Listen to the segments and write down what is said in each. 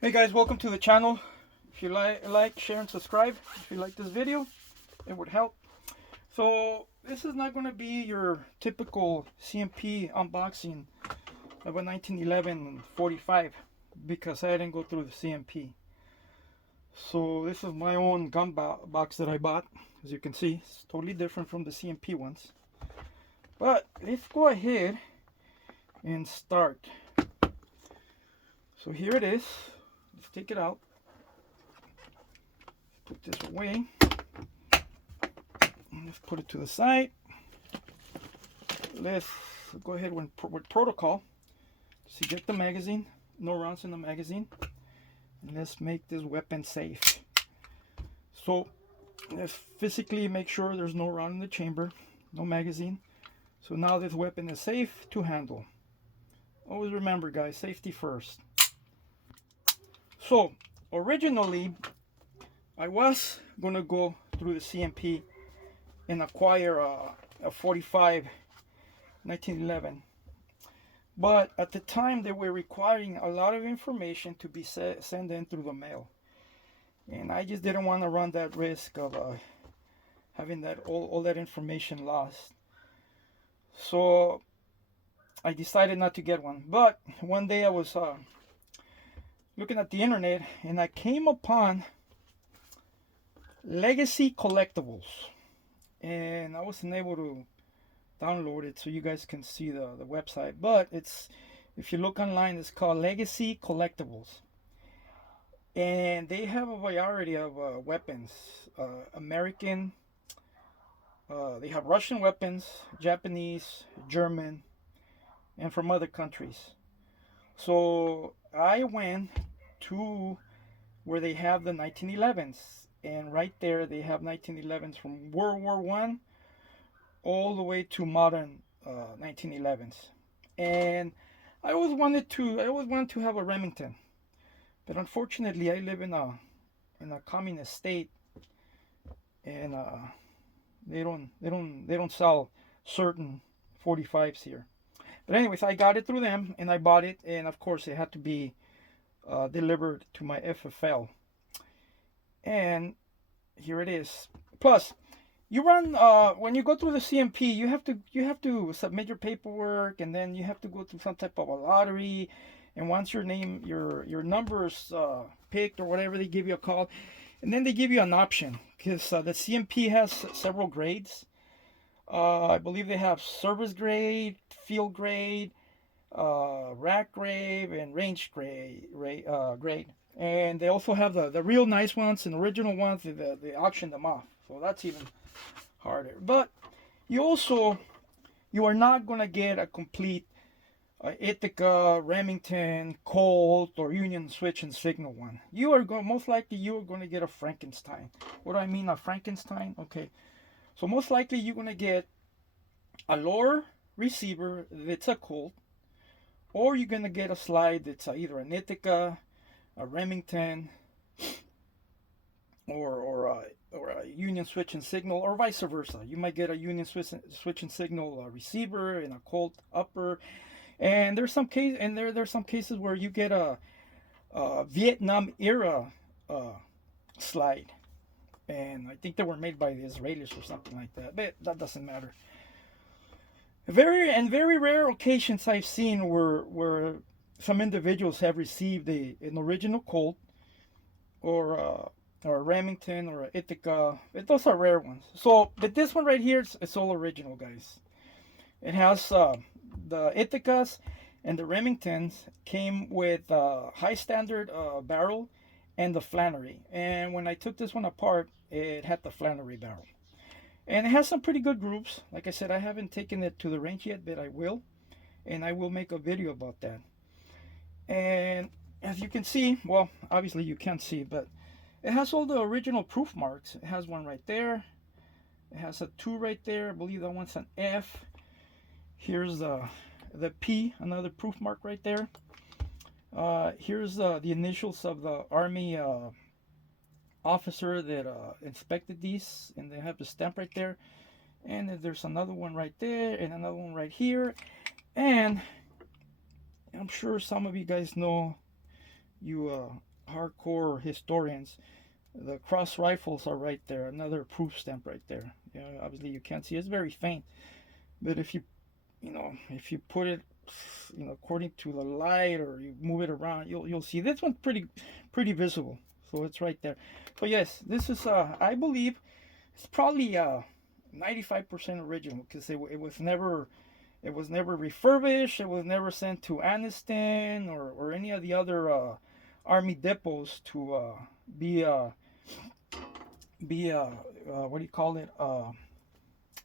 Hey guys, welcome to the channel. If you like, share, and subscribe. If you like this video, it would help. So this is not going to be your typical CMP unboxing of a 1911 45 because I didn't go through the CMP. So this is my own gun box that I bought. As you can see, it's totally different from the CMP ones. But let's go ahead and start. So here it is. Let's take it out. Put this away. Let's put it to the side. Let's go ahead with protocol. So you get the magazine, no rounds in the magazine. And let's make this weapon safe. So let's physically make sure there's no round in the chamber, no magazine. So now this weapon is safe to handle. Always remember, guys, safety first. So originally, I was gonna go through the CMP and acquire a 45 1911, but at the time they were requiring a lot of information to be sent in through the mail, and I just didn't want to run that risk of having that all that information lost. So I decided not to get one. But one day I was looking at the internet and I came upon Legacy Collectibles, and I wasn't able to download it so you guys can see the website, but it's, if you look online, it's called Legacy Collectibles, and they have a variety of weapons. American, they have Russian weapons, Japanese, German, and from other countries. So I went to where they have the 1911s, and right there they have 1911s from World War One all the way to modern 1911s. And I always wanted to have a Remington, but unfortunately I live in a communist state, and they don't sell certain 45s here. But anyways, I got it through them and I bought it, and of course it had to be delivered to my FFL. And here it is. Plus, you run when you go through the CMP, you have to submit your paperwork, and then you have to go through some type of a lottery. And once your number is picked or whatever, they give you a call, and then they give you an option because the CMP has several grades. I believe they have service grade, field grade, rack grade, and range grade. And they also have the real nice ones and original ones. They auction them off, so that's even harder. But you are not gonna get a complete Ithaca, Remington, Colt, or Union Switch and Signal one. Most likely you are gonna get a Frankenstein. What do I mean, a Frankenstein? Okay, so most likely you're gonna get a lower receiver that's a Colt, or you're gonna get a slide that's either an Ithaca, a Remington, or a Union Switch and Signal, or vice versa. You might get a Union Switch and Signal receiver and a Colt upper. And there's some cases where you get a Vietnam era slide, and I think they were made by the Israelis or something like that. But that doesn't matter. Very rare occasions I've seen where some individuals have received an original Colt or a Remington or a Ithaca. Those are rare ones. So, but this one right here, it's all original, guys. It has the Ithacas and the Remingtons came with high standard barrel and the Flannery. And when I took this one apart, it had the Flannery barrel. And it has some pretty good groups. Like I said, I haven't taken it to the range yet, but I will. And I will make a video about that. And as you can see, well, obviously you can't see, but it has all the original proof marks. It has one right there. It has a 2 right there. I believe that one's an F. Here's the P, another proof mark right there. Here's the initials of the Army officer that inspected these, and they have the stamp right there. And there's another one right there, and another one right here. And I'm sure some of you guys know, you hardcore historians, the cross rifles are right there. Another proof stamp right there. Yeah, obviously you can't see. It's very faint, but if if you put it, according to the light, or you move it around, you'll see this one's pretty visible. So it's right there. But yes, this is I believe it's probably 95% original, because it was never refurbished. It was never sent to Aniston or any of the other army depots to be what do you call it,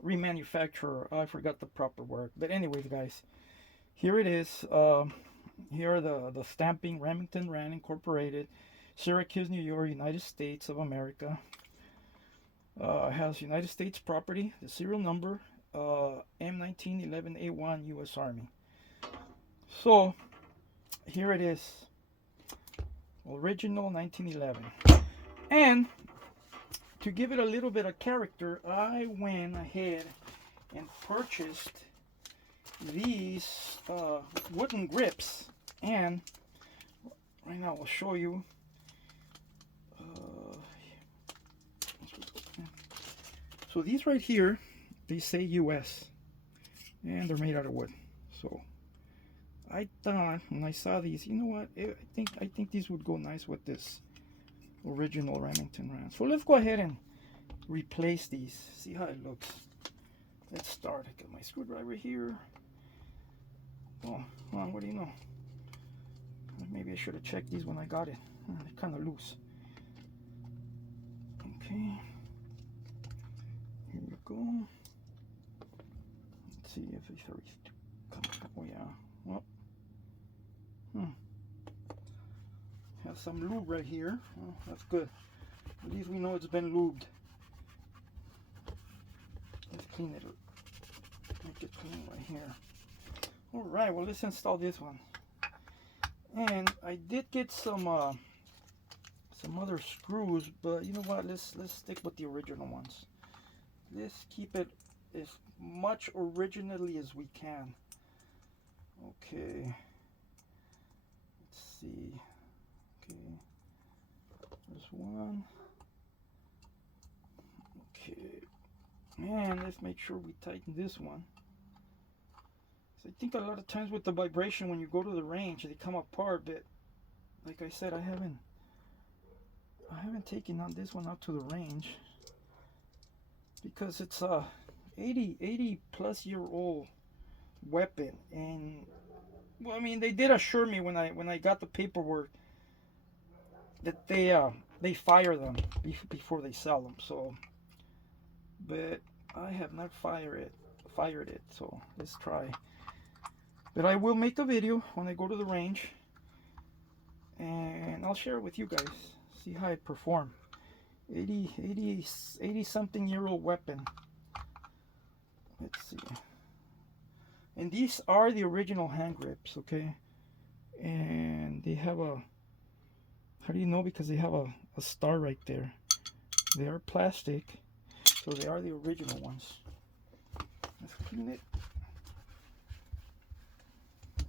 remanufacturer. I forgot the proper word. But anyways, guys, here it is. Here are the stamping: Remington Rand Incorporated, Syracuse, New York, United States of America. Has United States property, the serial number M1911 A-1 U.S. Army. So here it is, original 1911. And to give it a little bit of character, I went ahead and purchased these wooden grips, and right now I'll show you. So these right here, they say US, and they're made out of wood. So I thought when I saw these, you know what? I think these would go nice with this original Remington Rand. So let's go ahead and replace these. See how it looks. Let's start. I got my screwdriver here. Oh, well, what do you know? Maybe I should have checked these when I got it. They're kind of loose. Okay. Here we go. Let's see if these are. Oh yeah. Well. Have some lube right here. Oh, that's good. At least we know it's been lubed. Let's clean it. Make it clean right here. All right. Well, let's install this one. And I did get some other screws, but you know what? Let's stick with the original ones. Let's keep it as much originally as we can. Okay. Let's see. Okay. There's one. Okay. And let's make sure we tighten this one. So I think a lot of times with the vibration, when you go to the range, they come apart, but like I said, I haven't taken on this one out to the range, because it's a 80 plus year old weapon. And well, I mean, they did assure me when I got the paperwork that they fire them before they sell them. So, but I have not fired it. So let's try. But I will make a video when I go to the range, and I'll share it with you guys. See how I perform. 80 something year old weapon. Let's see. And these are the original hand grips, okay? And they have a, how do you know? Because they have a star right there. They are plastic, so they are the original ones. Let's clean it.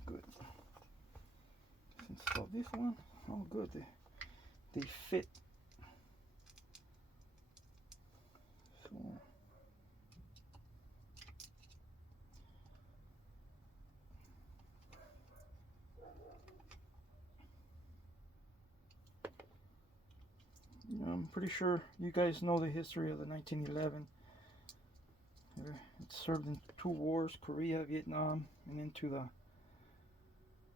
Good. Let's install this one. Oh, good. They fit. So. I'm pretty sure you guys know the history of the 1911. It served in 2 wars, Korea, Vietnam, and into the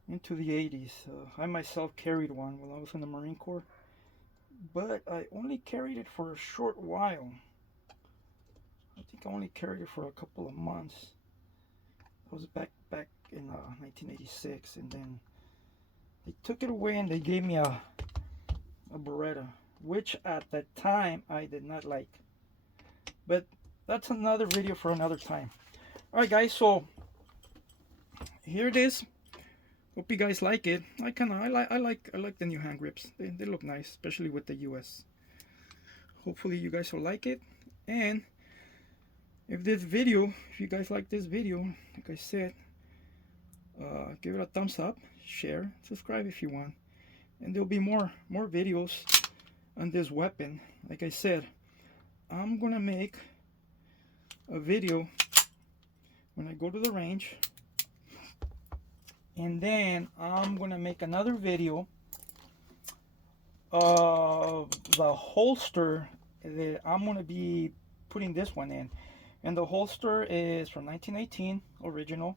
80s. I myself carried one when I was in the Marine Corps, but I only carried it for a short while. I think I only carried it for a couple of months. I was back in 1986, and then they took it away and they gave me a Beretta, which at that time I did not like. But that's another video for another time. Alright guys, so here it is. Hope you guys like it. I like the new hand grips. They look nice, especially with the US. Hopefully you guys will like it. And if you guys like this video, like I said, give it a thumbs up, share, subscribe if you want. and there'll be more videos on this weapon. Like I said, I'm gonna make a video when I go to the range, and then I'm gonna make another video of the holster that I'm gonna be putting this one in. And the holster is from 1918, original.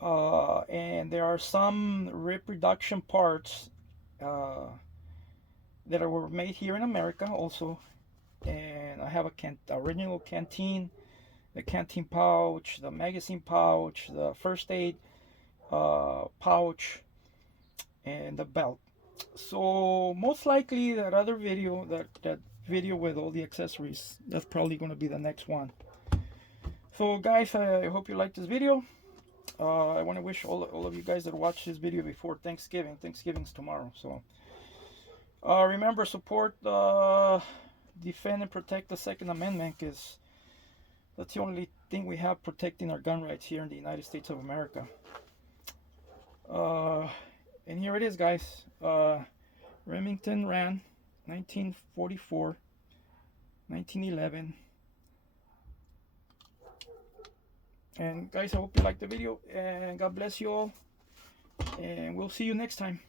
And there are some reproduction parts that were made here in America also. And I have a original canteen, the canteen pouch, the magazine pouch, the first aid pouch, and the belt. So most likely that other video, that video with all the accessories, that's probably going to be the next one. So guys, I hope you liked this video. I want to wish all of you guys that watch this video before Thanksgiving. Thanksgiving's tomorrow. So remember, support, defend and protect the Second Amendment, because that's the only thing we have protecting our gun rights here in the United States of America. And here it is, guys. Remington Rand, 1944, 1911. And guys, I hope you liked the video, and God bless you all, and we'll see you next time.